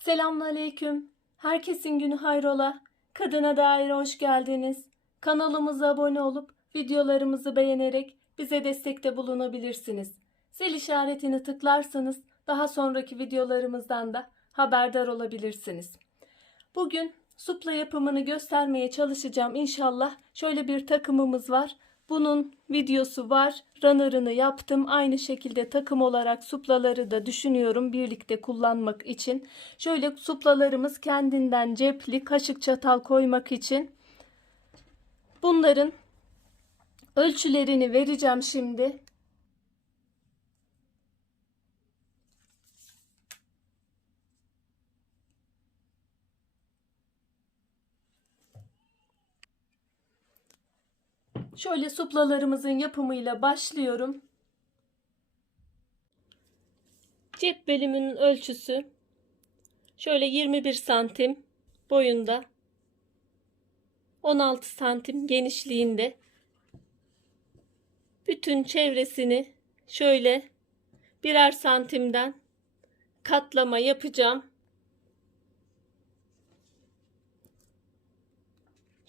Selamünaleyküm. Herkesin günü hayrola. Kadına dair hoş geldiniz. Kanalımıza abone olup videolarımızı beğenerek bize destekte bulunabilirsiniz. Zil işaretini tıklarsanız daha sonraki videolarımızdan da haberdar olabilirsiniz. Bugün supla yapımını göstermeye çalışacağım inşallah. Şöyle bir takımımız var. Bunun videosu var. Runner'ını yaptım. Aynı şekilde takım olarak suplaları da düşünüyorum birlikte kullanmak için. Şöyle suplalarımız kendinden cepli kaşık çatal koymak için. Bunların ölçülerini vereceğim şimdi. Şöyle suplalarımızın yapımıyla başlıyorum. Cetvelimin ölçüsü şöyle 21 santim boyunda 16 santim genişliğinde bütün çevresini şöyle birer santimden katlama yapacağım.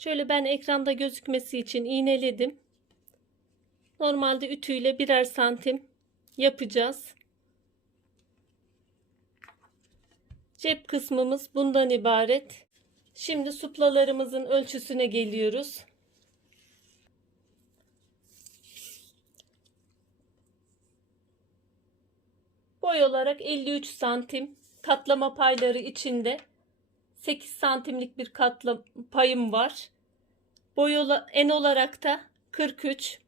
Şöyle ben ekranda gözükmesi için iğneledim. Normalde ütüyle birer santim yapacağız. Cep kısmımız bundan ibaret. Şimdi suplalarımızın ölçüsüne geliyoruz. Boy olarak 53 santim katlama payları içinde 8 santimlik bir katla payım var. Boy ola, en olarak da 43.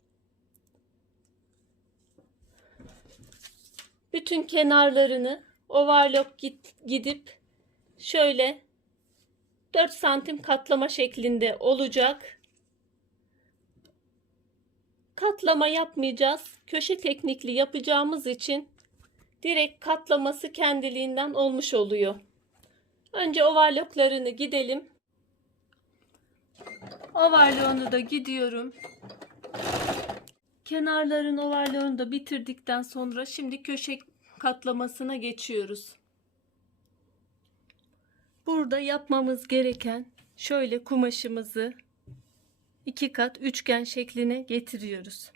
Bütün kenarlarını overlock git, gidip şöyle 4 santim katlama şeklinde olacak. Katlama yapmayacağız. Köşe teknikli yapacağımız için direkt katlaması kendiliğinden olmuş oluyor. Önce overlocklarını gidelim. Overlock'unu da gidiyorum. Kenarların overlock'unu da bitirdikten sonra şimdi köşe katlamasına geçiyoruz. Burada yapmamız gereken şöyle kumaşımızı iki kat üçgen şekline getiriyoruz.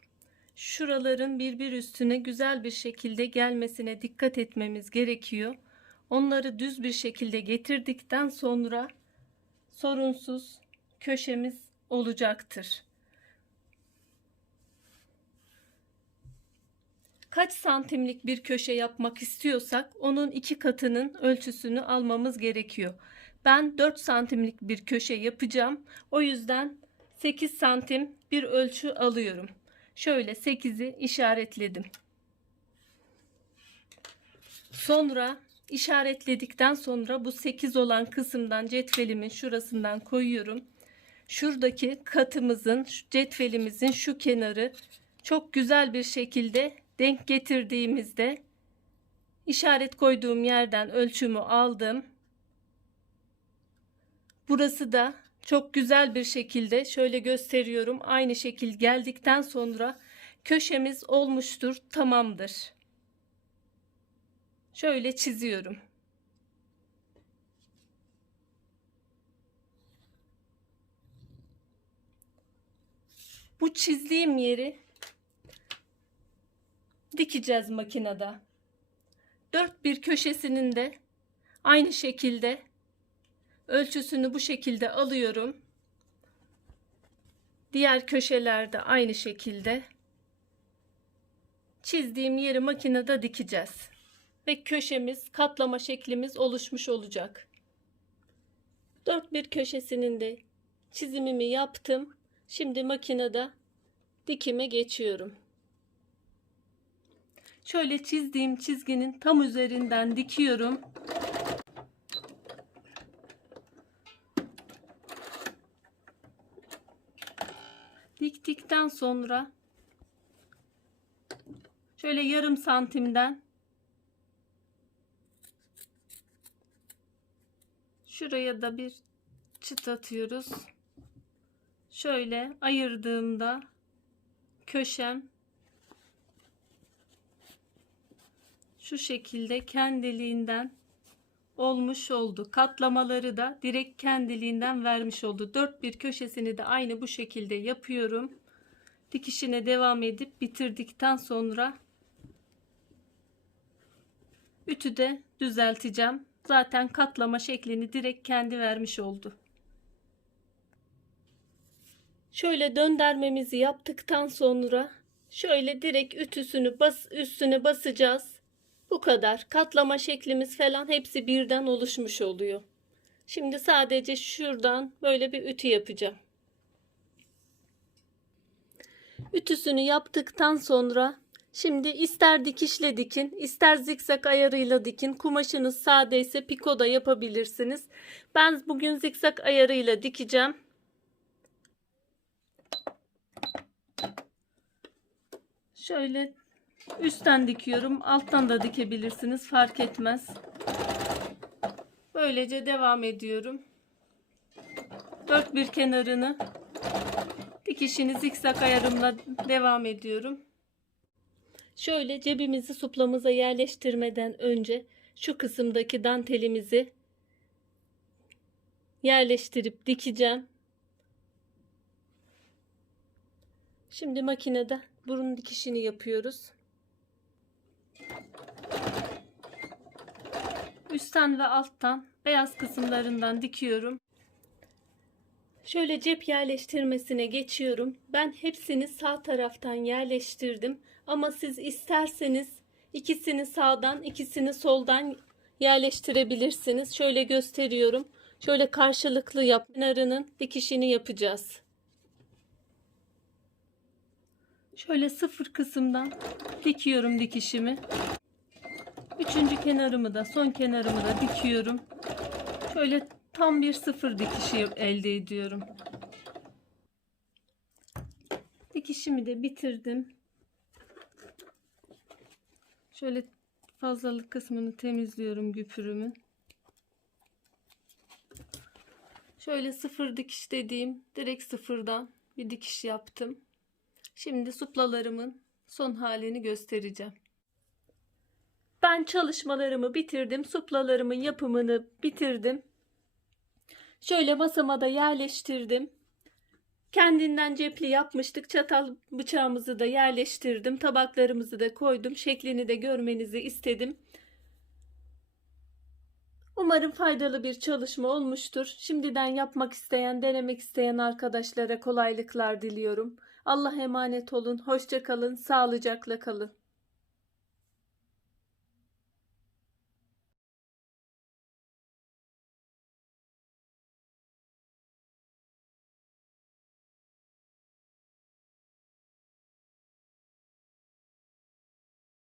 Şuraların birbir üstüne güzel bir şekilde gelmesine dikkat etmemiz gerekiyor. Onları düz bir şekilde getirdikten sonra sorunsuz köşemiz olacaktır. Kaç santimlik bir köşe yapmak istiyorsak onun iki katının ölçüsünü almamız gerekiyor. Ben 4 santimlik bir köşe yapacağım. O yüzden 8 santim bir ölçü alıyorum. Şöyle 8'i işaretledim. Sonra işaretledikten sonra bu 8 olan kısımdan cetvelimin şurasından koyuyorum. Şuradaki katımızın, cetvelimizin şu kenarı çok güzel bir şekilde denk getirdiğimizde işaret koyduğum yerden ölçümü aldım. Burası da çok güzel bir şekilde şöyle gösteriyorum. Aynı şekil geldikten sonra köşemiz olmuştur, tamamdır. Şöyle çiziyorum. Bu çizdiğim yeri dikeceğiz makinede. Dört bir köşesinin de aynı şekilde ölçüsünü bu şekilde alıyorum. Diğer köşelerde aynı şekilde çizdiğim yeri makinede dikeceğiz. Ve köşemiz, katlama şeklimiz oluşmuş olacak. Dört bir köşesinin de çizimimi yaptım. Şimdi makinede dikime geçiyorum. Şöyle çizdiğim çizginin tam üzerinden dikiyorum. Diktikten sonra şöyle yarım santimden şuraya da bir çıt atıyoruz. Şöyle ayırdığımda köşem şu şekilde kendiliğinden olmuş oldu. Katlamaları da direkt kendiliğinden vermiş oldu. Dört bir köşesini de aynı bu şekilde yapıyorum. Dikişine devam edip bitirdikten sonra ütüde düzelteceğim. Zaten katlama şeklini direkt kendi vermiş oldu. Şöyle döndermemizi yaptıktan sonra şöyle direkt ütüsünü bas üstüne basacağız. Bu kadar. Katlama şeklimiz falan hepsi birden oluşmuş oluyor. Şimdi sadece şuradan böyle bir ütü yapacağım. Ütüsünü yaptıktan sonra şimdi ister dikişle dikin, ister zikzak ayarıyla dikin. Kumaşınız sade ise piko da yapabilirsiniz. Ben bugün zikzak ayarıyla dikeceğim. Şöyle üstten dikiyorum. Alttan da dikebilirsiniz. Fark etmez. Böylece devam ediyorum. Dört bir kenarını dikişini zikzak ayarımla devam ediyorum. Şöyle cebimizi suplamıza yerleştirmeden önce şu kısımdaki dantelimizi yerleştirip dikeceğim. Şimdi makinede burun dikişini yapıyoruz. Üstten ve alttan beyaz kısımlarından dikiyorum. Şöyle cep yerleştirmesine geçiyorum. Ben hepsini sağ taraftan yerleştirdim. Ama siz isterseniz ikisini sağdan, ikisini soldan yerleştirebilirsiniz. Şöyle gösteriyorum. Şöyle karşılıklı yap. Kenarının dikişini yapacağız. Şöyle sıfır kısımdan dikiyorum dikişimi. Üçüncü kenarımı da son kenarımı da dikiyorum. Şöyle tam bir sıfır dikişi elde ediyorum. Dikişimi de bitirdim. Şöyle fazlalık kısmını temizliyorum güpürümün. Şöyle sıfır dikiş dediğim direkt sıfırdan bir dikiş yaptım. Şimdi suplalarımın son halini göstereceğim. Ben çalışmalarımı bitirdim. Suplalarımın yapımını bitirdim. Şöyle masama da yerleştirdim. Kendinden cepli yapmıştık. Çatal bıçağımızı da yerleştirdim. Tabaklarımızı da koydum. Şeklini de görmenizi istedim. Umarım faydalı bir çalışma olmuştur. Şimdiden yapmak isteyen, denemek isteyen arkadaşlara kolaylıklar diliyorum. Allah'a emanet olun. Hoşça kalın. Sağlıcakla kalın.